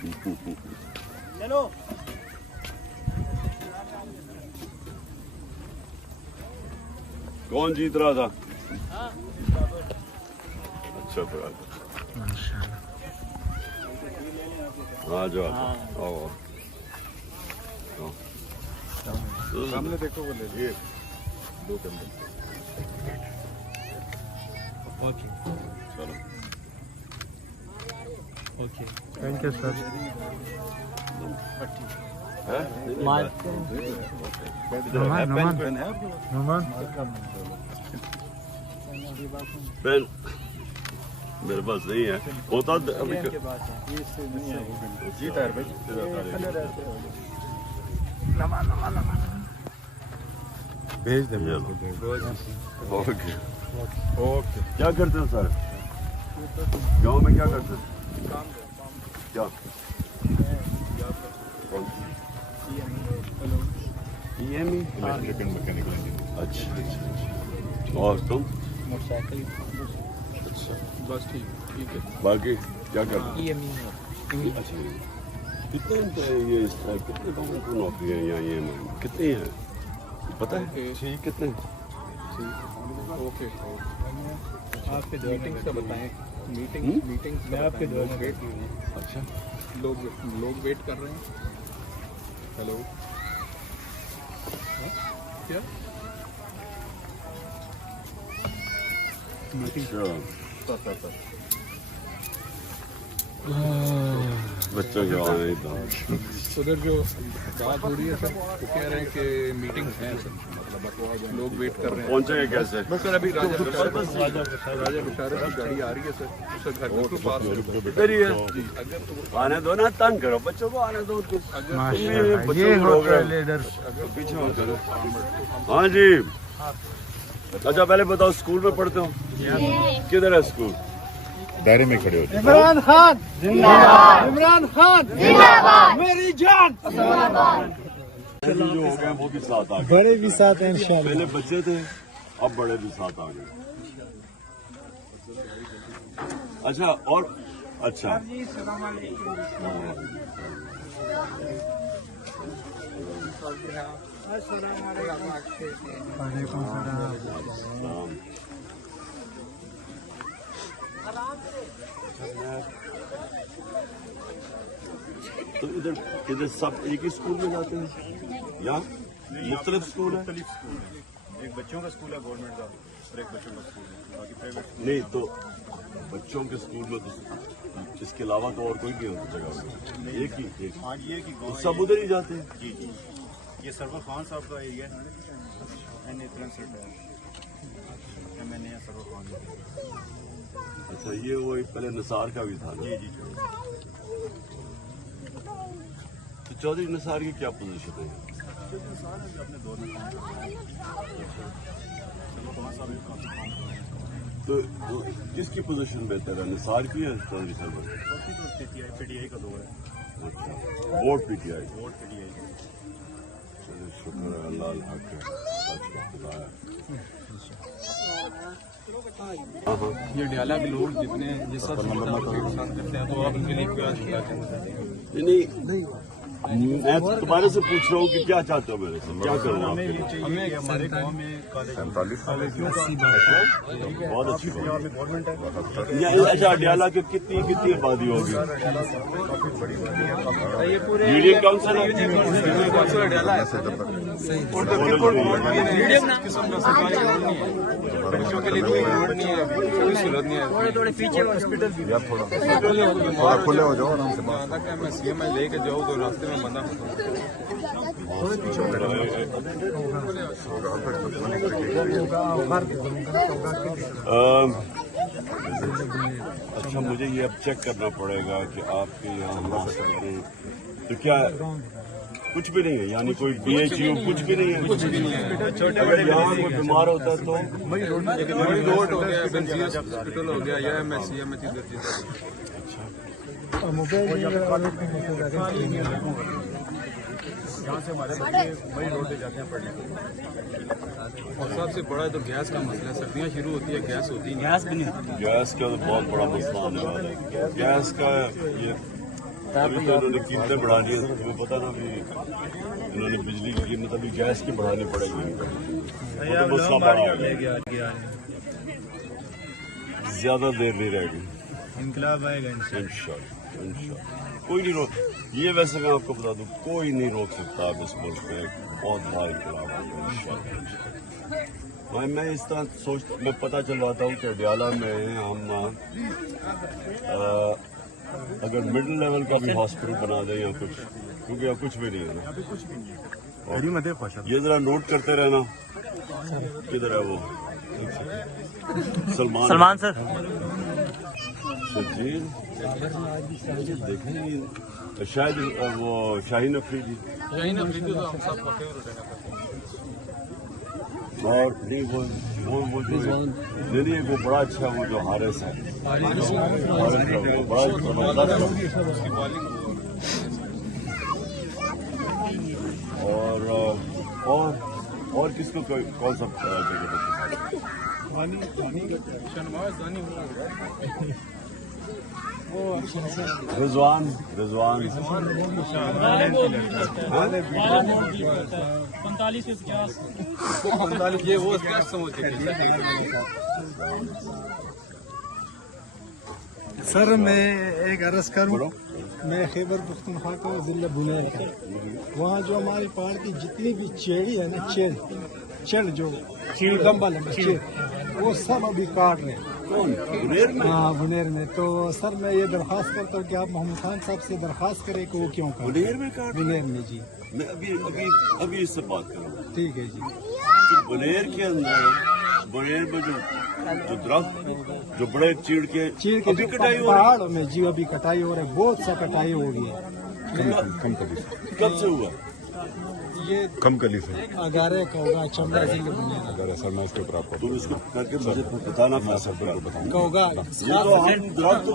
चलो कौन जीत रहा था? अच्छा तो आ जाओ आओ। सामने देखो वो ले लिए 2 कमरे। ओके चलो ओके थैंक यू सर। है नोमान पेन मेरे पास नहीं है, होता अभी जीत है भाई। भेज दे ओके। ओके। क्या करते हो सर गांव में? क्या करते हो? क्या इलेक्ट्रिकल मैकेनिकल इंजीनियर। अच्छा अच्छा। और तुम? मोटरसाइकिल अच्छा बस ठीक है। बाकी क्या करते हो? अच्छा कितने ये कितने लोगों को नौकरी है यहाँ ये कितनी है पता है? ठीक कितने? ओके आपके मीटिंग का बताएं। मीटिंग मैं आपके द्वारा वेट कर रहा हूँ। अच्छा लोग वेट कर रहे हैं। हेलो क्या अच्छा बच्चों के आने था। उधर जो बात हो रही है सर वो कह रहे हैं कि मीटिंग है सर, मतलब लोग वेट कर रहे हैं। पहुंचेंगे कैसे? सर अभी राजा बशारत की गाड़ी आ रही है सर घर के पास है। इधर ही है आने दो ना, तंग करो बच्चों को, आने दो उनको। माशाल्लाह ये होता है लीडर। पीछे मत करो। हाँ जी। अच्छा पहले बताओ स्कूल में पढ़ते हो? किधर है स्कूल? दायरे में खड़े हो जाओ। इमरान खान जिंदाबाद, इमरान खान जिंदाबाद, मेरी जान जिंदाबाद। जो हो गए वो भी साथ आ गए, बड़े भी साथ हैं इंशाल्लाह। पहले बच्चे थे अब बड़े भी साथ आ गए। अच्छा और अच्छा वालेकुम सलाम। तो इधर सब एक ही स्कूल में जाते हैं या मुख्तलिफ स्कूल है? एक बच्चों का स्कूल है गवर्नमेंट का और एक बच्चों का स्कूल है बाकी प्राइवेट। नहीं तो बच्चों के स्कूल में तो इसके अलावा तो और कोई भी होता जगह एक ही एक हाँ ये कि तो सब उधर ही जाते हैं। जी जी ये सरवर खान साहब का एरिया है। मैंने इतना सेट है मैंने सरवर खान। अच्छा ये वो एक पहले निसार का भी था। जी जी तो चौधरी निसार की क्या पोजीशन है? अपने दौर में तो किसकी पोजीशन बेहतर है, निसार की या चौधरी साहब? पीटीआई का दौर है। अच्छा वोट पीटीआई। वोट पीटीआई का। चलिए शुक्र है अल्लाह हक है सच का खुदा है। ये डायला के लोग जितने जिस साथ करते हैं तो आप उनके लिए क्या चाहते हैं? नहीं मैं तुम्हारे से पूछ रहा हूँ कि क्या चाहते हो मेरे से, क्या करूँ आपके लिए? हमें हमारे गांव में 47 बहुत अच्छी बात है। गवर्नमेंट है। अच्छा अडियाला की कितनी आबादी होगी? यूनियन काउंसिल बच्चों के लिए कोई रोड नहीं है, कोई सहूलत नहीं है। थोड़े पीछे हॉस्पिटल थोड़ा खुले हो जाओ आराम से। मैं सीएम लेके जाऊँ तो रास्ते में बंदा अच्छा मुझे ये अब चेक करना पड़ेगा कि आपके यहाँ तो क्या कुछ भी नहीं है, यानी कोई BHU कुछ भी नहीं है? कुछ भी नहीं है। अगर यहाँ कोई बीमार होता है तो रोड हो गया, बेंजीएस हॉस्पिटल हो गया या MSCM यहाँ से हमारे बच्चे वही रोड पे जाते हैं पढ़ने को। और सबसे बड़ा तो गैस का मसला, सर्दियाँ शुरू होती है गैस होती नहीं, गैस भी नहीं होती। गैस का तो बहुत बड़ा मसला होने वाला है। गैस का ये अभी तो इन्होंने कीमतें बढ़ा दी हैं, तुम्हें पता ना अभी इन्होंने बिजली की कीमत अभी गैस की बढ़ानी पड़ेगी वो तो मसला बड़ा है ज्यादा देर नहीं रहेगी इनकलाब आएगा इंशाल्लाह कोई नहीं रोक ये वैसे मैं आपको बता दूं कोई नहीं रोक सकता अब इस मुल्क में बहुत बड़ा इनकलाब आएगा इंशाल्लाह मैं इस तरह सोच मैं पता चलवाता हूँ कि अडियाला में हम अगर मिडिल लेवल का भी हॉस्पिटल बना दें या कुछ क्योंकि अब कुछ भी नहीं है ना ये जरा नोट करते रहना किधर है वो सलमान सर देखेंगे शायद वो शाहीन अफरीदी तो हम सबका फेवरेट है और नहीं वो जो नहीं वो बड़ा अच्छा वो जो हारिस है वो बड़ा जबरदस्त और किसको कौन सा रिजवान रिजवान 45 से 50 ये वो क्या समझते सर मैं एक अर्ज करूं मैं खैबर पख्तूनख्वा का जिला बुनेर का वहाँ जो हमारे पहाड़ की जितनी भी चेड़ी है ना चेड़ जो गंबल है चेड़ वो सब अभी काट रहे हैं बुनेर में हाँ बुनेर में तो सर मैं ये दरख्वास्त करता हूँ कि आप मोहम्मद खान साहब से दरख्वास्त करें कि वो क्यों काट बुनेर में काट बुनेर में जी मैं अभी इससे बात करूँगा ठीक है जी जो बुनेर के अंदर बुनेर में जो दरख्त जो बड़े चीड़ के के अभी जो कटाई हो रही पहाड़ों में जी अभी कटाई हो रही है बहुत सा कटाई हो गई है कब से हुआ ये कम कली से अगारे का होगा चंबा जिले बुनेर अगर सर मैं उसके ऊपर आपको तुम इसको करके मुझे बताना मैं सब को बताऊंगा का होगा ये तो हम दरख्त